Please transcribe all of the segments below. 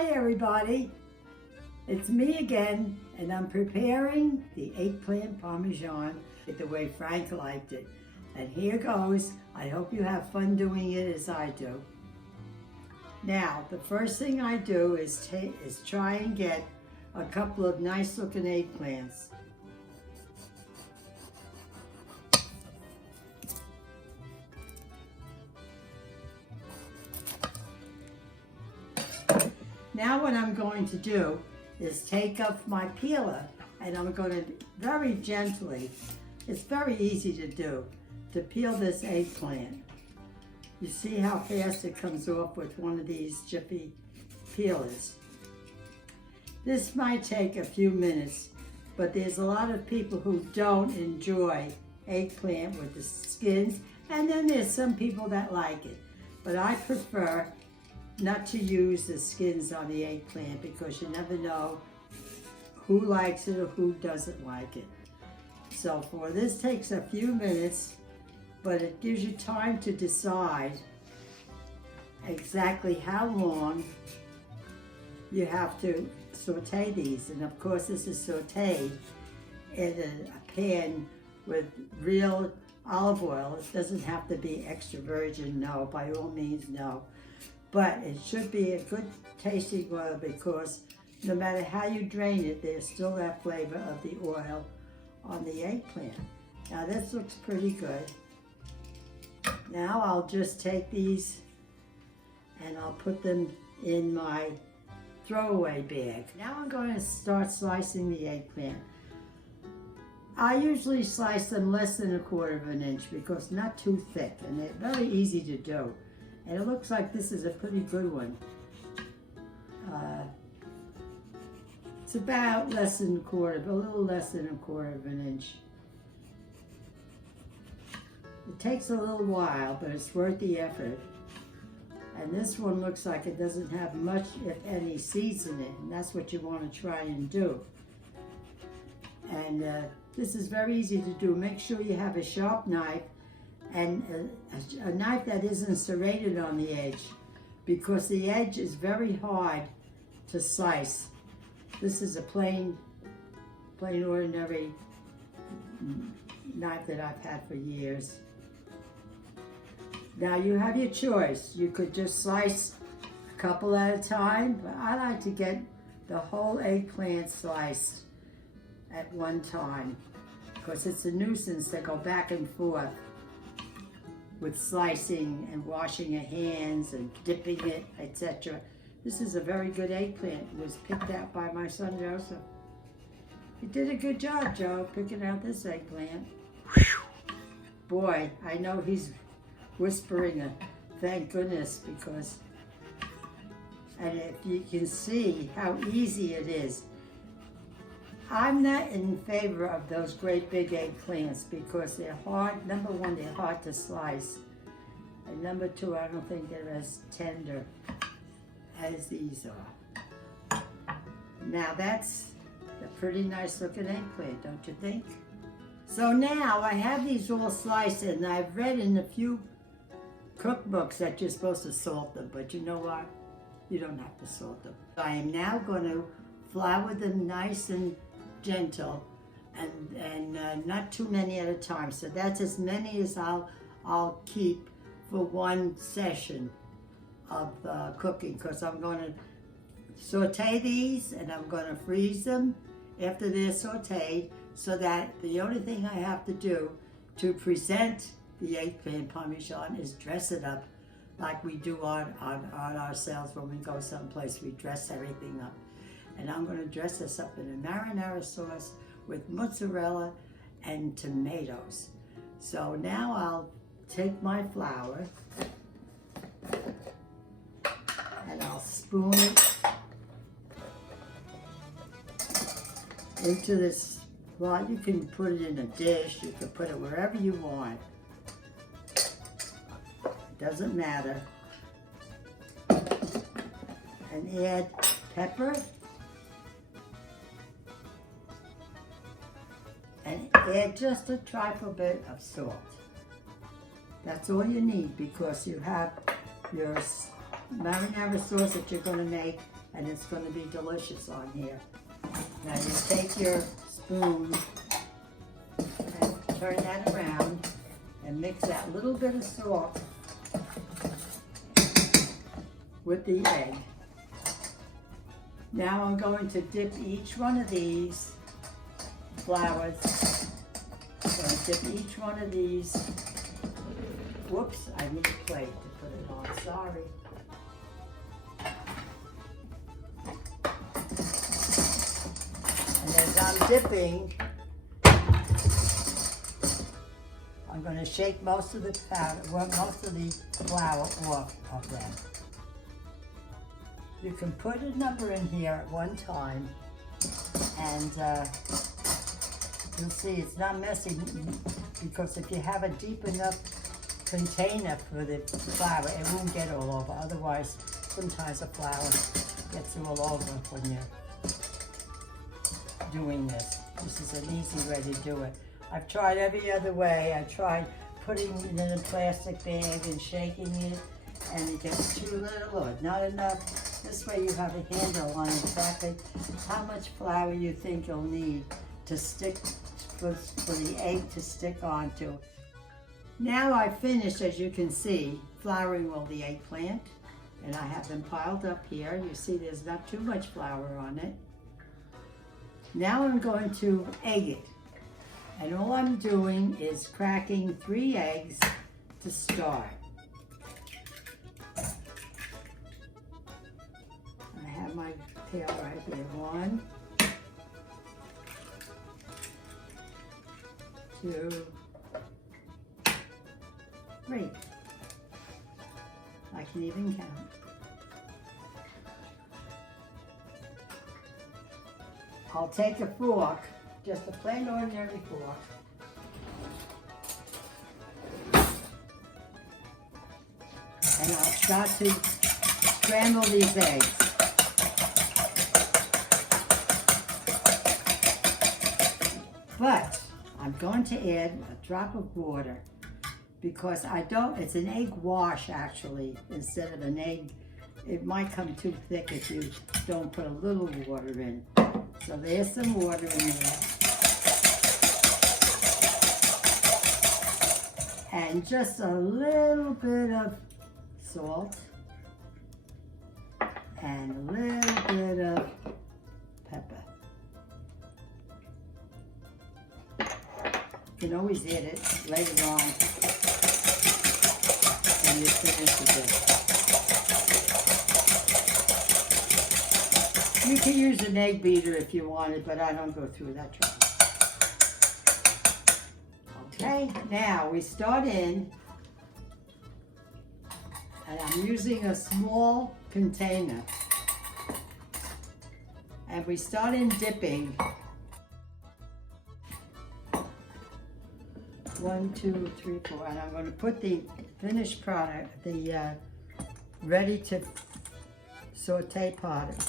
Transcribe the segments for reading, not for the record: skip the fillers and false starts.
Hi everybody, it's me again, and I'm preparing the eggplant parmesan the way Frank liked it. And here goes. I hope you have fun doing it as I do. Now, the first thing I do is try and get a couple of nice looking eggplants. Now what I'm going to do is take up my peeler, and I'm going to very gently, it's very easy to do, to peel this eggplant. You see how fast it comes off with one of these jiffy peelers. This might take a few minutes, but there's a lot of people who don't enjoy eggplant with the skins, and then there's some people that like it. But I prefer not to use the skins on the eggplant because you never know who likes it or who doesn't like it. So this takes a few minutes, but it gives you time to decide exactly how long you have to saute these. And of course this is sauteed in a pan with real olive oil. It doesn't have to be extra virgin, no, by all means, no. But it should be a good tasting oil because no matter how you drain it, there's still that flavor of the oil on the eggplant. Now this looks pretty good. Now I'll just take these and I'll put them in my throwaway bag. Now I'm going to start slicing the eggplant. I usually slice them less than 1/4 of an inch because not too thick, and they're very easy to do. And it looks like this is a pretty good one. It's about less than 1/4, a little less than 1/4 of an inch. It takes a little while, but it's worth the effort. And this one looks like it doesn't have much, if any, seeds in it, and that's what you want to try and do. And this is very easy to do. Make sure you have a sharp knife and a knife that isn't serrated on the edge, because the edge is very hard to slice. This is a plain ordinary knife that I've had for years. Now you have your choice. You could just slice a couple at a time, but I like to get the whole eggplant sliced at one time because it's a nuisance to go back and forth with slicing and washing your hands and dipping it, etc. This is a very good eggplant. It was picked out by my son Joseph. You did a good job, Joe, picking out this eggplant. Boy, I know he's whispering a thank goodness because, and if you can see how easy it is. I'm not in favor of those great big eggplants because they're hard. Number one, they're hard to slice. And number two, I don't think they're as tender as these are. Now that's a pretty nice looking eggplant, don't you think? So now I have these all sliced, and I've read in a few cookbooks that you're supposed to salt them, but you know what? You don't have to salt them. I am now going to flour them nice and gentle, and not too many at a time. So that's as many as I'll keep for one session of cooking, because I'm going to saute these and I'm going to freeze them after they're sauteed, so that the only thing I have to do to present the eggplant parmesan is dress it up like we do on ourselves when we go someplace. We dress everything up. And I'm going to dress this up in a marinara sauce with mozzarella and tomatoes. So now I'll take my flour and I'll spoon it into this. Well, you can put it in a dish, you can put it wherever you want. It doesn't matter. And add pepper. And add just a trifle bit of salt. That's all you need, because you have your marinara sauce that you're going to make and it's going to be delicious on here. Now you take your spoon and turn that around and mix that little bit of salt with the egg. Now I'm going to dip each one of these flowers. I'm going to dip each one of these. Whoops, I need a plate to put it on, sorry. And as I'm dipping, I'm going to shake most of the powder, well, most of the flour off of them. You can put a number in here at one time, and you'll see it's not messy, because if you have a deep enough container for the flour, it won't get all over. Otherwise, sometimes the flour gets all over when you're doing this. This is an easy way to do it. I've tried every other way. I tried putting it in a plastic bag and shaking it, and it gets too little or not enough. This way you have a handle on exactly how much flour you think you'll need to stick, for the egg to stick onto. Now I've finished, as you can see, flouring all the eggplant, and I have them piled up here. You see there's not too much flour on it. Now I'm going to egg it. And all I'm doing is cracking 3 eggs to start. I have my pail right here. 1, 2, 3. I can even count. I'll take a fork, just a plain ordinary fork, and I'll start to scramble these eggs. But I'm going to add a drop of water, because it's an egg wash actually, instead of an egg. It might come too thick if you don't put a little water in. So there's some water in there. And just a little bit of salt. And a little bit of pepper. You can always add it later on when you're finished with it. You can use an egg beater if you wanted, but I don't go through that trouble. Okay, now we start in, and I'm using a small container. And we start in dipping. 1, 2, 3, 4, and I'm going to put the finished product, the ready to saute product,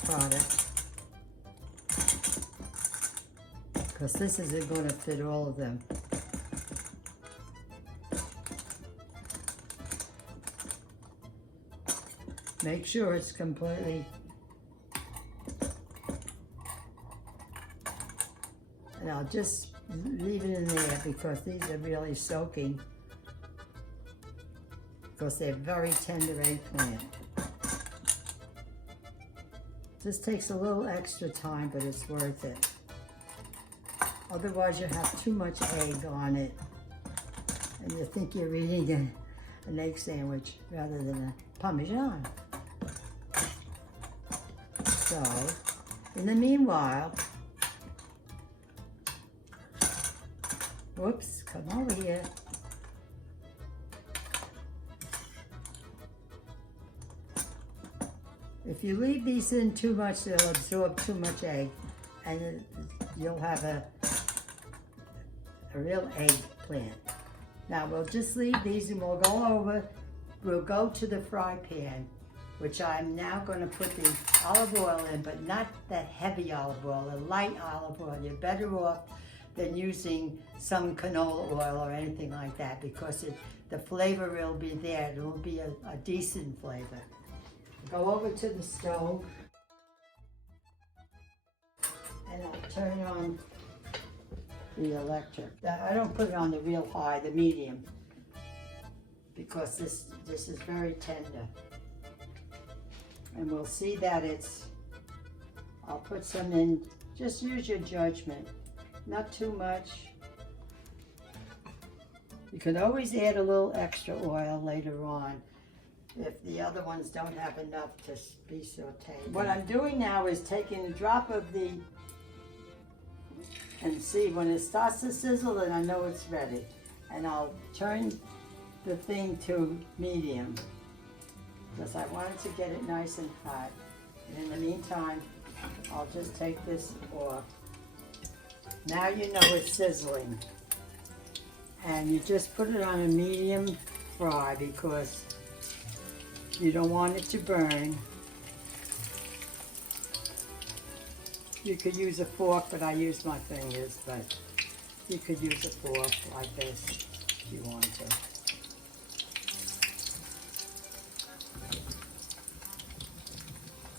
because this isn't going to fit all of them. Make sure it's completely, and I'll just leave it in there because these are really soaking, because they're very tender eggplant. This takes a little extra time, but it's worth it. Otherwise you have too much egg on it, and you think you're eating an egg sandwich rather than a Parmigiana. So, in the meanwhile, whoops, come over here. If you leave these in too much, they'll absorb too much egg, and you'll have a real eggplant. Now we'll just leave these, and we'll go to the fry pan, which I'm now going to put the olive oil in, but not that heavy olive oil, a light olive oil. You're better off than using some canola oil or anything like that, because the flavor will be there. It will be a decent flavor. Go over to the stove. And I'll turn on the electric. I don't put it on the real high, the medium, because this is very tender. And we'll see that I'll put some in, just use your judgment, not too much. You can always add a little extra oil later on if the other ones don't have enough to be sauteed. What I'm doing now is taking a drop of and see when it starts to sizzle, then I know it's ready. And I'll turn the thing to medium because I wanted to get it nice and hot. And in the meantime, I'll just take this off. Now you know it's sizzling. And you just put it on a medium fry because you don't want it to burn. You could use a fork, but I use my fingers, but you could use a fork like this if you want to.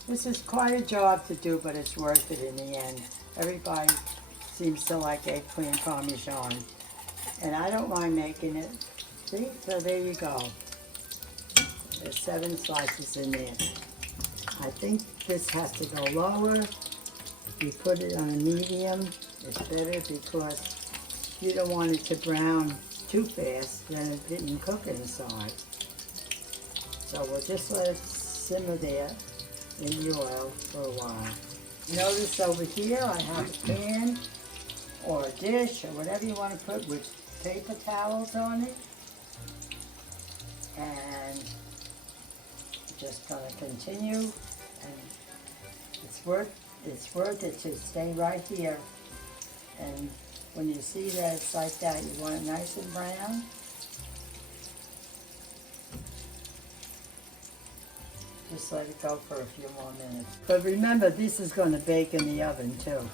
This is quite a job to do, but it's worth it in the end. Everybody seems to like eggplant parmesan, and I don't mind making it. See, so there you go. There's 7 slices in there. I think this has to go lower. You put it on a medium, it's better because you don't want it to brown too fast, then it didn't cook inside. So we'll just let it simmer there in the oil for a while. Notice over here I have a pan or a dish or whatever you want to put with paper towels on it. And just going to continue, and it's worth it to stay right here. And when you see that it's like that, you want it nice and brown. Just let it go for a few more minutes. But remember, this is going to bake in the oven too.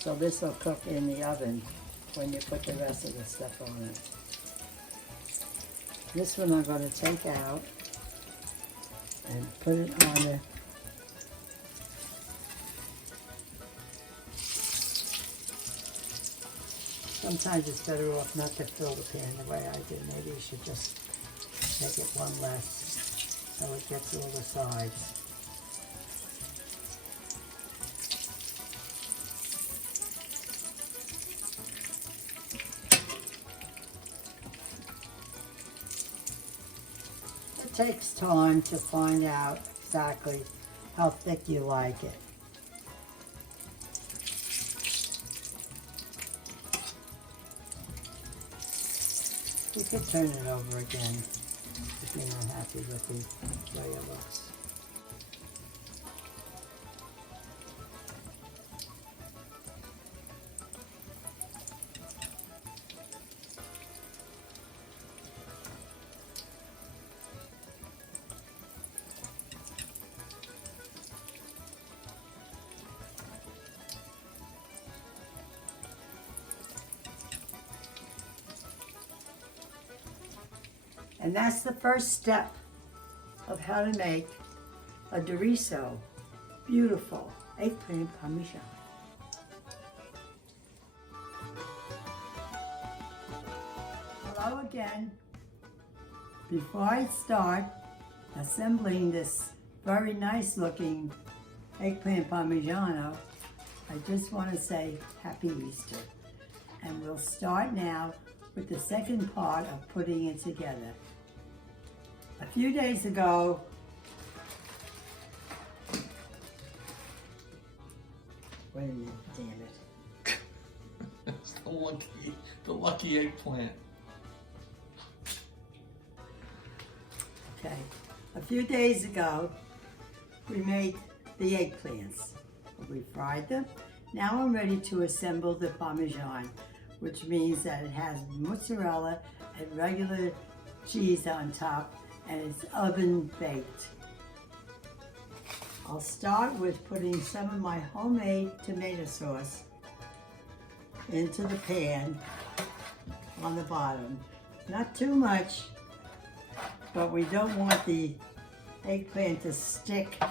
So this will cook in the oven when you put the rest of the stuff on it. This one I'm going to take out and put it on a sometimes it's better off not to fill the pan the way I did. Maybe you should just make it one less so it gets all the sides. It takes time to find out exactly how thick you like it. You could turn it over again if you're not happy with the way it looks. And that's the first step of how to make a DeRiso beautiful eggplant parmesan. Hello again. Before I start assembling this very nice looking eggplant parmigiana, I just want to say Happy Easter. And we'll start now with the second part of putting it together. A few days ago, wait a minute, damn it. It's the lucky eggplant. Okay, a few days ago, we made the eggplants. We fried them. Now I'm ready to assemble the Parmesan, which means that it has mozzarella and regular cheese on top, and it's oven baked. I'll start with putting some of my homemade tomato sauce into the pan on the bottom. Not too much, but we don't want the eggplant to stick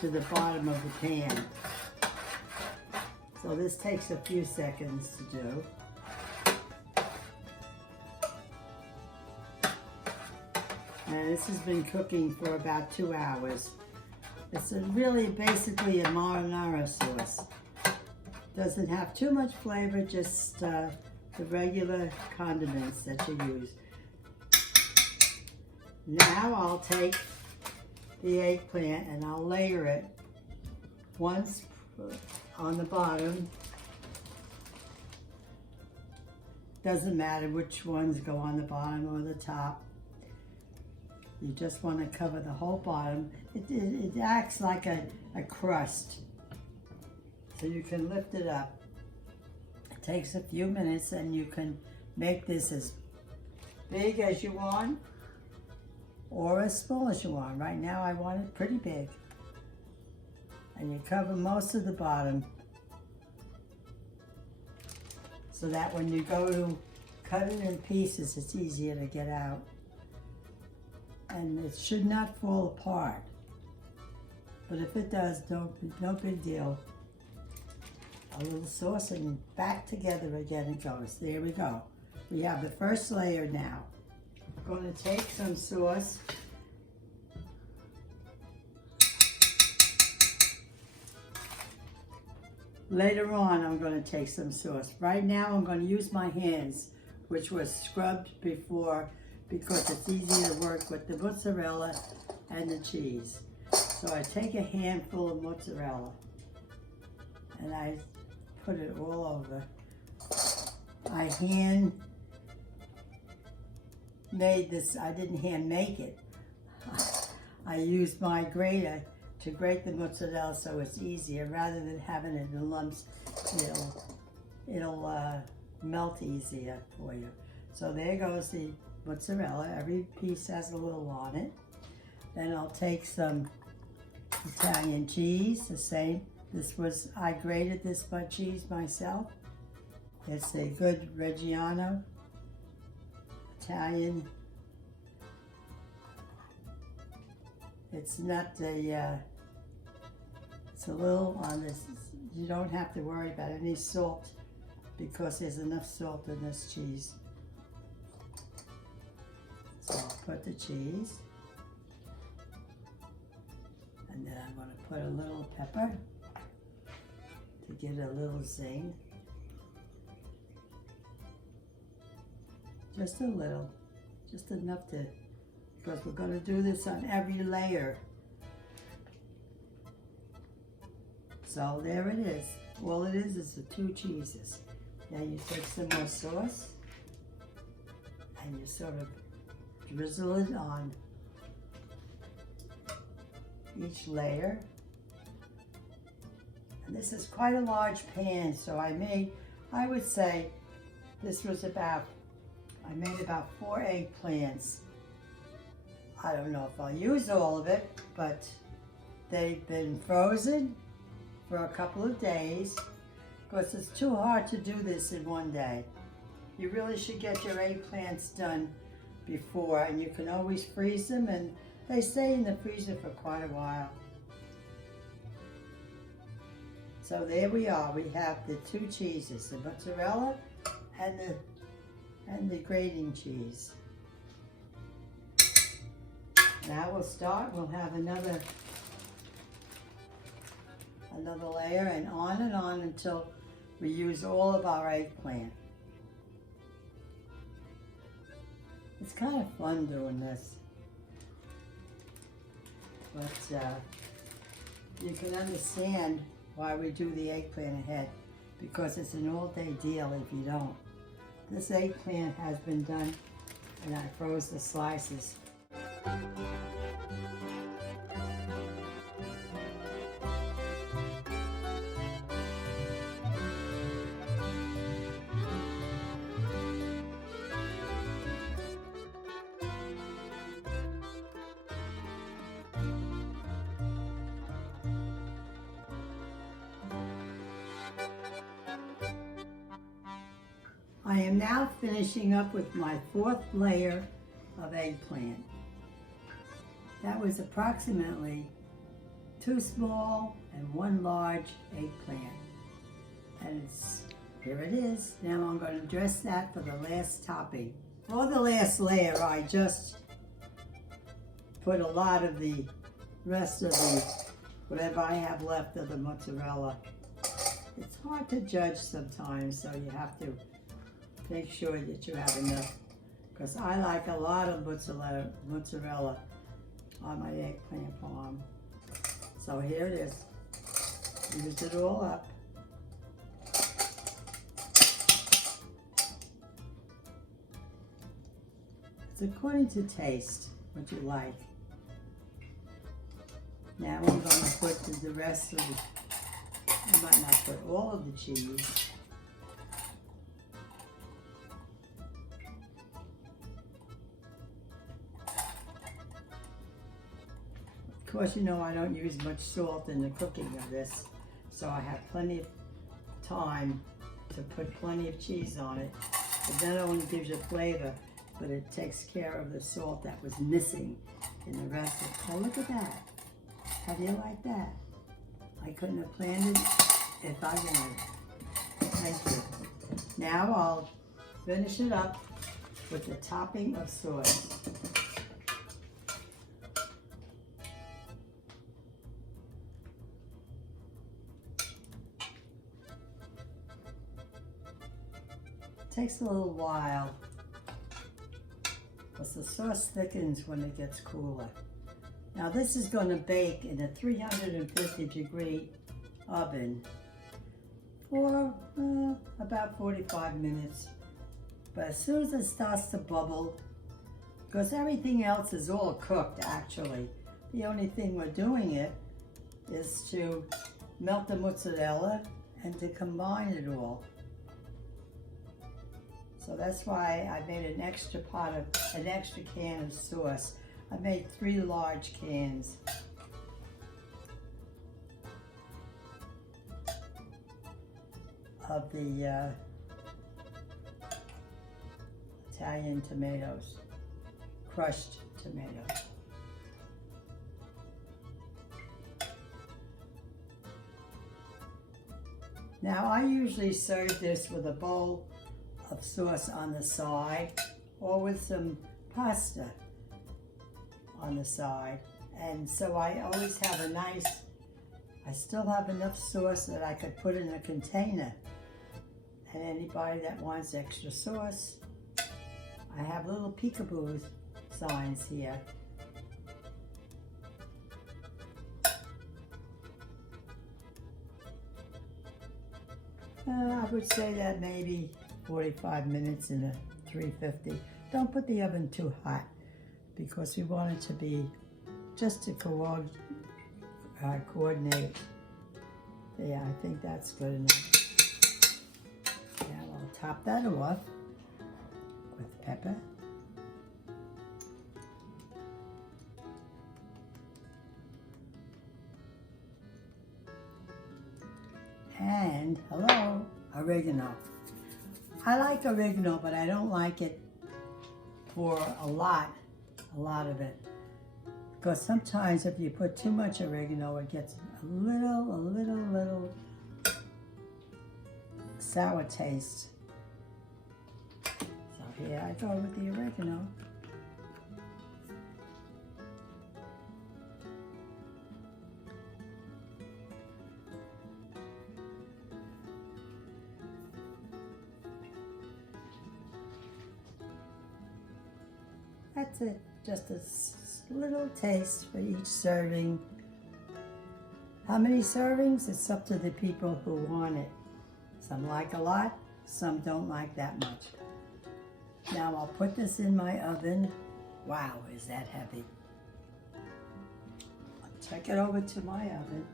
to the bottom of the pan. So this takes a few seconds to do. And this has been cooking for about 2 hours. It's really basically a marinara sauce. Doesn't have too much flavor, just the regular condiments that you use. Now I'll take the eggplant and I'll layer it once on the bottom. Doesn't matter which ones go on the bottom or the top. You just want to cover the whole bottom. It acts like a crust. So you can lift it up. It takes a few minutes and you can make this as big as you want or as small as you want. Right now I want it pretty big. And you cover most of the bottom so that when you go to cut it in pieces, it's easier to get out. And it should not fall apart. But if it does, no big deal. A little sauce and back together again it goes. There we go. We have the first layer now. I'm going to take some sauce. Later on, I'm going to take some sauce. Right now, I'm going to use my hands, which was scrubbed before, because it's easier to work with the mozzarella and the cheese. So I take a handful of mozzarella and I put it all over. I hand made this, I didn't hand make it. I used my grater to grate the mozzarella so it's easier. Rather than having it in lumps, it'll melt easier for you. So there goes the mozzarella. Every piece has a little on it. Then I'll take some Italian cheese, the same. I grated this cheese myself. It's a good Reggiano, Italian. It's not the, it's a little on this. You don't have to worry about any salt because there's enough salt in this cheese. So I'll put the cheese. And then I'm going to put a little pepper to get a little zing. Just a little, just enough to, because we're going to do this on every layer. So there it is. All it is the 2 cheeses. Now you take some more sauce and you sort of drizzle it on each layer. And this is quite a large pan, so I would say this was I made about 4 eggplants. I don't know if I'll use all of it, but they've been frozen for a couple of days because it's too hard to do this in one day. You really should get your eggplants done before, and you can always freeze them, and they stay in the freezer for quite a while. So there we are. We have the 2 cheeses, the mozzarella and the grating cheese. Now we'll start. We'll have another layer, and on until we use all of our eggplant. It's kind of fun doing this, but you can understand why we do the eggplant ahead, because it's an all-day deal if you don't. This eggplant has been done, and I froze the slices. I am now finishing up with my 4th layer of eggplant. That was approximately 2 small and 1 large eggplant. And here it is. Now I'm going to dress that for the last topping. For the last layer, I just put a lot of the rest of the, whatever I have left of the mozzarella. It's hard to judge sometimes, so you have to make sure that you have enough. Because I like a lot of mozzarella on my eggplant parm. So here it is. Use it all up. It's according to taste, what you like. Now I'm going to put the rest of the, I might not put all of the cheese. Of course, you know I don't use much salt in the cooking of this, so I have plenty of time to put plenty of cheese on it. But that only gives you flavor, but it takes care of the salt that was missing in the rest of it. Oh, look at that. How do you like that? I couldn't have planned it if I wanted. Thank you. Now I'll finish it up with the topping of sauce. Takes a little while because the sauce thickens when it gets cooler. Now this is going to bake in a 350-degree oven for about 45 minutes. But as soon as it starts to bubble, because everything else is all cooked actually, the only thing we're doing it is to melt the mozzarella and to combine it all. So that's why I made an extra can of sauce. I made 3 large cans. Of the Italian tomatoes, crushed tomatoes. Now I usually serve this with a bowl of sauce on the side or with some pasta on the side. And so I always have a nice, I still have enough sauce that I could put in a container. And anybody that wants extra sauce, I have little peekaboo signs here. I would say that maybe 45 minutes in a 350. Don't put the oven too hot because we want it to be just to coordinate. Yeah, I think that's good enough. Now I'll top that off with pepper. And, hello, oregano. I like oregano, but I don't like it for a lot of it. Because sometimes if you put too much oregano, it gets a little sour taste. So here I go with the oregano. That's it, just a little taste for each serving. How many servings? It's up to the people who want it. Some like a lot, some don't like that much. Now I'll put this in my oven. Wow, is that heavy. I'll take it over to my oven.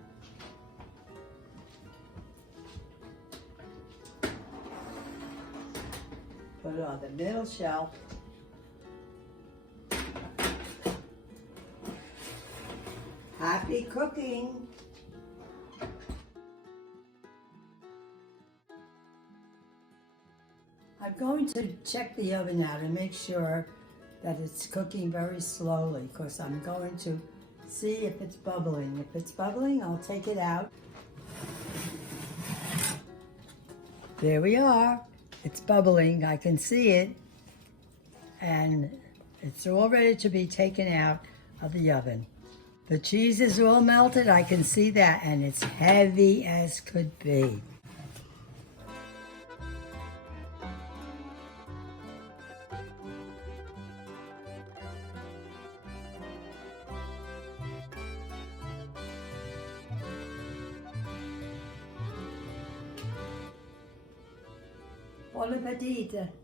Put it on the middle shelf. Happy cooking! I'm going to check the oven out and make sure that it's cooking very slowly because I'm going to see if it's bubbling. If it's bubbling, I'll take it out. There we are. It's bubbling. I can see it. And it's all ready to be taken out of the oven. The cheese is all melted. I can see that. And it's heavy as could be. Buon appetito.